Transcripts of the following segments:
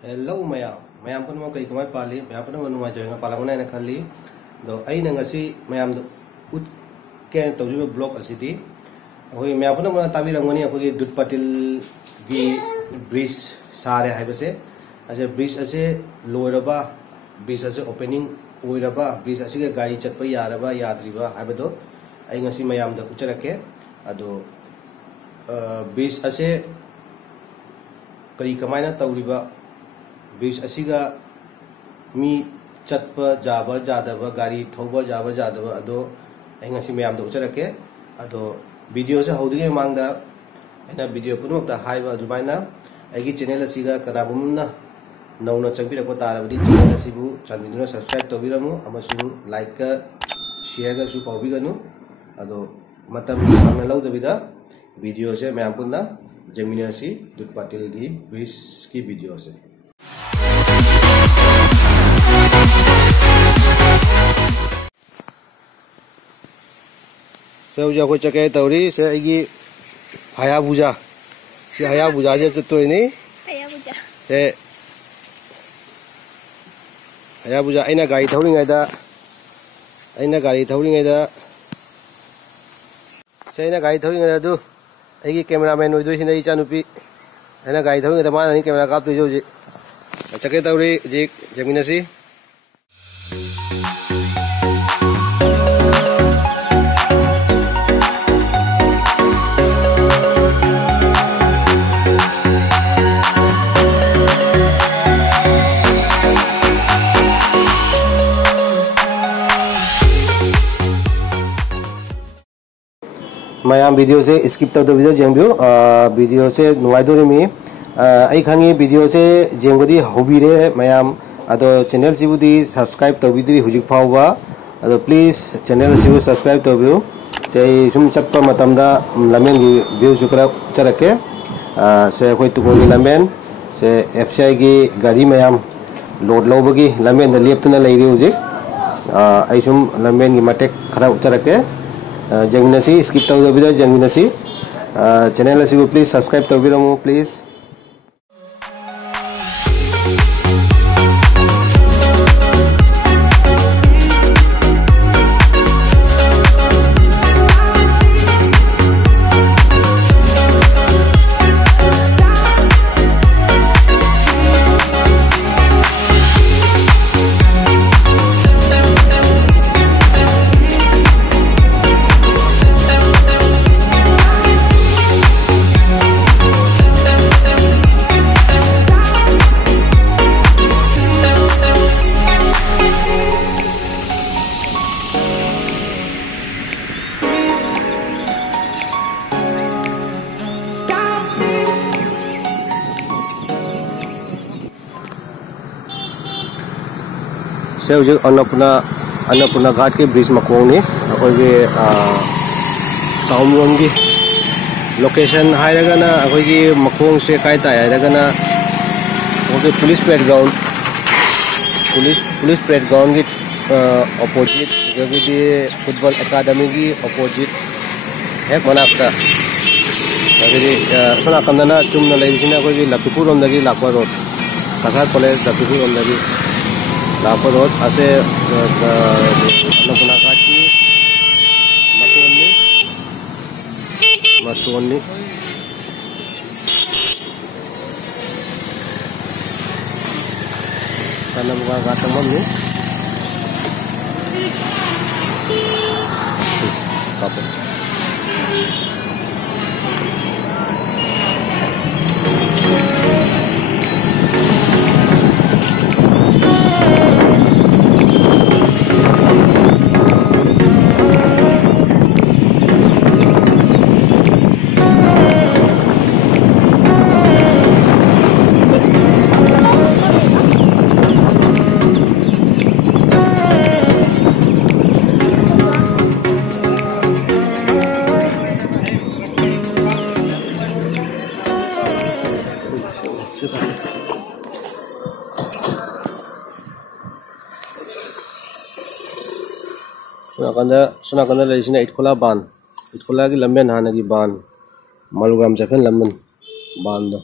Hello mayam pun mau kay kumay pali mayam pun mau nuway joy nga pala muna na kali do ay na nga si mayam do ut kaya tawju blog asiti hoy mayam pun mau tabi rangoni ako gi Dut Patil gi bridge sare hai base ase bridge ase loiraba bridge ase opening oiraba bridge ase ga gari chatpa yaraba yadriba hai bado ay nga si mayam do ucharake ado bridge ase kari kamaina tawriba bridge asiga mi chatpa jaba jadaba gari thoba jaba jadaba ado ai ngasi mayam do ucharake ado video se haudige mangda aina video punok ta haiba jubaina aigi channel asiga kanabumna nauna changpira ko tarabadi channel asibu chandina subscribe tobiramu amasung like ka share ga su pawbiganu ado matam samna laudabida video se mayam punna jamina si Dut Patil gi bridge ki video se जो कोई चके तौरी से आगी हायाबुजा से हायाबुजा जे चतोइनी हायाबुजा से हायाबुजा आइना गाड़ी थौरिङैदा से आइना गाड़ी थौरिङैदा दु आगी कैमरामैन ओइदो सिना इचा नुपी आइना गाड़ी थौरिङैदा माना नि कैमरा काप्तोइ जो जे चके तौरी जे जमिनसी मैम वीडियो से स्किप तब वीडियो जेंबियो वीडियो से नुवाइदोरे मी आई खांगी वीडियो से जेंगोदी हॉबीरे मैम अदो चैनल सिबुदी सब्सक्राइब तबिद्री हुजिक फावबा अदो प्लीज चैनल सिबु सब्सक्राइब तबियो से सुम चप्पा मतमदा लमेन की व्यू सुकरा चरके से कोई तुकोगी लमेन से एफसीआई की गाड़ी मैम लोड लोबगी लमेन द लेप्तना लेरी हुजिक आई सुम लमेन की मटेक खरा चरके जंगनसी स्किप तौदबिदा जंगनसी चैनल असिगु प्लीज सब्सक्राइब तौबिरमु प्लीज से हुजे अन्नपूर्णा घाट के ब्रिज मखोंगनी अखोइगे टाउन की लोकेशन हाइरगना अखोइगे मखोंग से काय ताय हाइरगना ओके पुलिस परेड ग्राउंड की अपोजिट जगदी फुटबॉल अकादमी की अपोजिट हेक मनाक्ता अगदी सोना कंदना चुमना लेबिसिना अखोइगे लखीपुर रोमदगी लाकवा road Kasar college Lakhipur रोमदगी लापा road आसे अन्नपूर्णा घाट की मतोनी अन्नपूर्णा घाट मम्मी पापा सुनाकंदा लेसिना इटखोला की लंबे नहाने की बान मालूग्राम चखन लंबन बान दो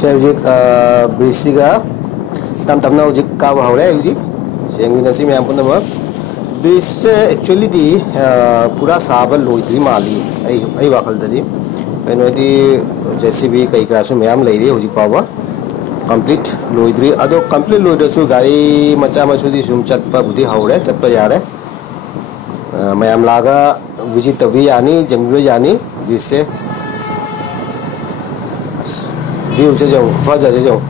से हजिक ब्रिज तम तमना हजिक काब हौरे हजिक सेंगिनसी मैम पुनमक ब्रिज से एक्चुअली दी पूरा साब लोइद्री माली आई वाखलददी कइनोदी जेसीबी कई क्रासु मैम लेरी हजिक पावा कंप्लीट लोइद्री अदो कंप्लीट लोइदसु गाड़ी मचा मसुदी सुम चटपा बुदी हौरे चटपा यारे मैम लागा विजिट तभी यानी जंगल यानी ब्रिज से व्यू से जाओ फजा से जाओ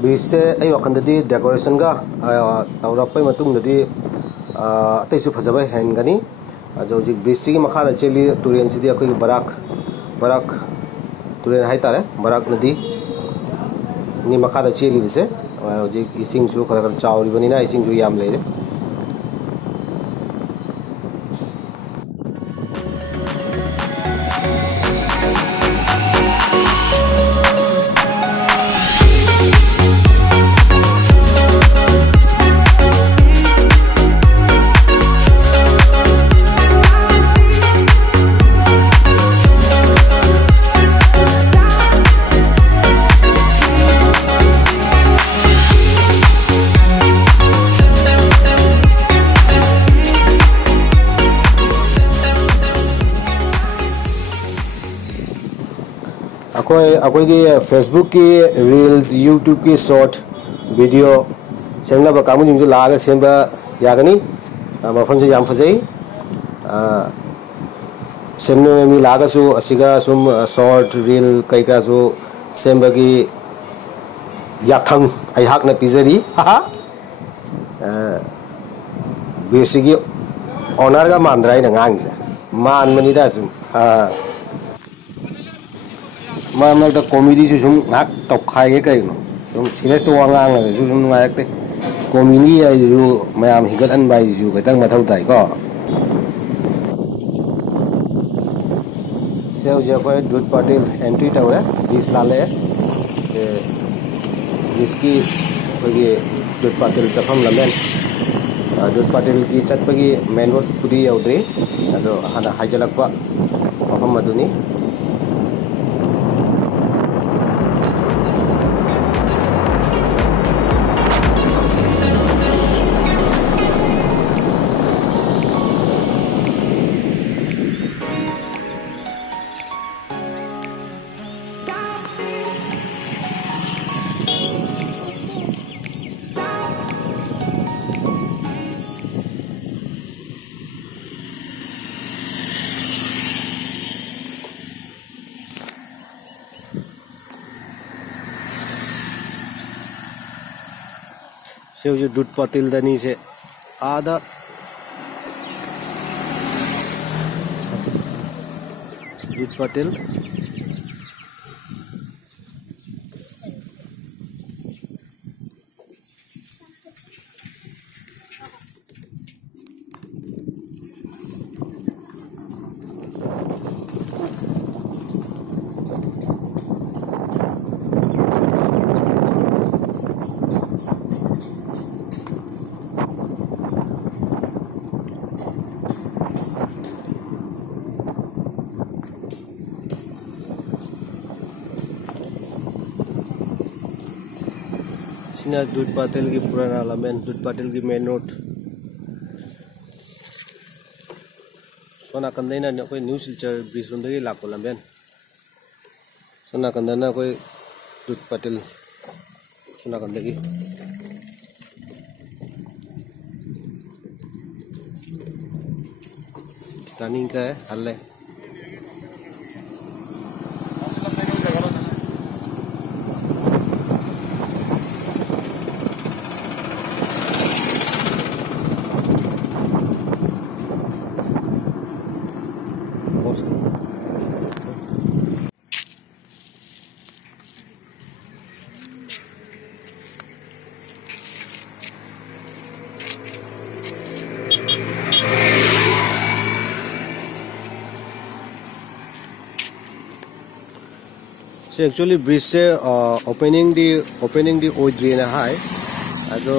ब्रिज से आई वखंदी डेकोरेशन का तौरपी अतु फजब हेंगनी ब्रिज की मखा चली तुरें से बराक बराक तुरें है तारे बराक नदी नि मखा चेलीबसे इसिंगसु खर खर चाउरीबनिना इसिंगसु याम लेरे अकोई की फेसबुक की रील्स यूट्यूब की शॉर्ट वीडियो सेमना कामू लाग सेम यागनी मफम से फजई सेमने मी लागसु सुम शॉर्ट रील कई कासु सेम की याथंग अहाकना पिजरी बेसिक ऑनर का मानद्राई नांगसे मान मनीदा सुम मत कॉमेडी से सूम तौखाए कहीं सीरियस वांगते कॉमेडी मैम हिगन खत मौ ताको से अखोई दूध पाटिल एंट्री तौरे ब्रिज लाले से ब्रिज की दूध पाटिल चफम लमेन दूध पाटिल की चटपगी मेन रोड पुदी यौद्री हाँ हाइजलप मफम अदुनी से दूध पाटिल दनी से आधा दूध पाटिल दूध पाटिल की पुराना लमेन दूध पाटिल की मेन रोड सोना कंदेना कोई न्यू सिल्चर ब्रिज रोम लाप लमेन सोना कंदना कोई दूध पाटिल सोना कंदगी टर्निंग का है हल्ले एक्चुअली ब्रिज से ओपनिंग दी ओइद्रीना हाय अदो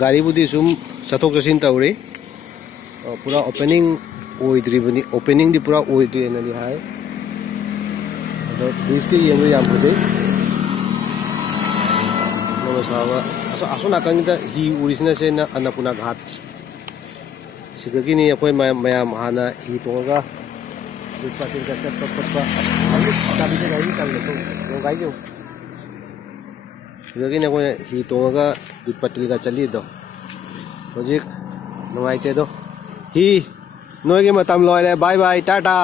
गाड़ी बुदी सुम चथोक चसिन तौरी पूरा ओपनिंग दी पूरा ओइद्रीना दी हाय अदो ब्रिज की येंगो याम बुदे नो सावा असो नाकंगदा ही उरिसिना से ना अन्नपूर्णा घाट सिगगिनी अखोय मयाम हाना ही तोगा दूध पाटिल का चट पट अभी चाबी से गाड़ी चल तो गाड़ी जो सिगगिनी अखोय ही तोगा दूध पाटिल का चली दो होजिक नुवाइते दो ही नोय के मतम लोइरे बाय बाय टाटा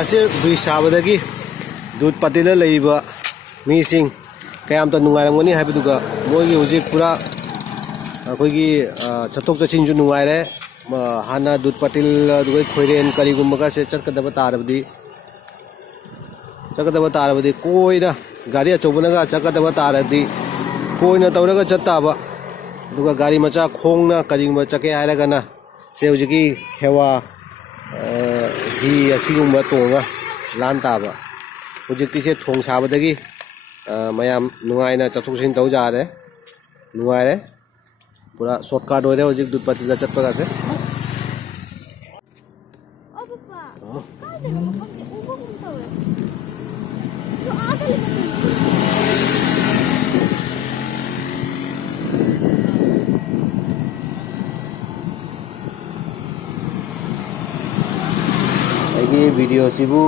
असे ब्रिज साबदगी दूध पाटिल लईबा मीसिंग कयाम तो नुंगारंगनी हाबिदुगा मोगी हुजी पूरा अखोगी चथोक चसिन जु नुंगाइरे हाना दूध पाटिल दुगै खोइरेन करिगुमगा से चटकदब तारबदी कोइना गाड़ी अचौबनगा चटकदब तारदी कोइना तौरगा चत्ताबा दुगा गाड़ी मचा खोंगना करिगुम चके हायरगना से हुजिकी खेवा ही असिगुम तोंगा लान ताबा हुजिकति से थोंग साबदगी मयाम नुंगाइना चथोक चसिन तौ जारे नुंगाइरे पूरा शॉर्टकट होइरे हुजिक दूध पाटिल चटपगा से वीडियो सिबु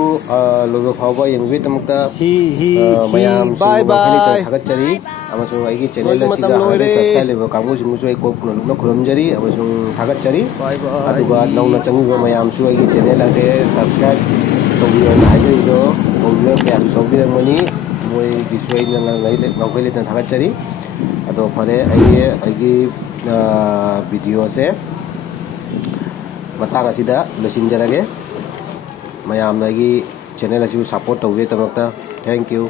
लोगो फावबा यंगबि तमकता मयाम बाय बाय थागतचरी अमसु आइगी चैनल असिगा हारे सब्सक्राइब लेबो कांगु सिंगुसु आइ कोक नुलुना खुरमजरी अमसु थागतचरी अदुगा नौना चंगुबा मयामसु आइगी चैनल असे सब्सक्राइब तौबियो हाइजरिदो तौबियो प्यार सौबिरमनी मोय दिसुइ नंगाइले थागतचरी अदो फरे आइगी वीडियो से मतांग असिदा लसिनजरगे मयाम चैनल सपोर्ट तौबे तमकता थैंक यू।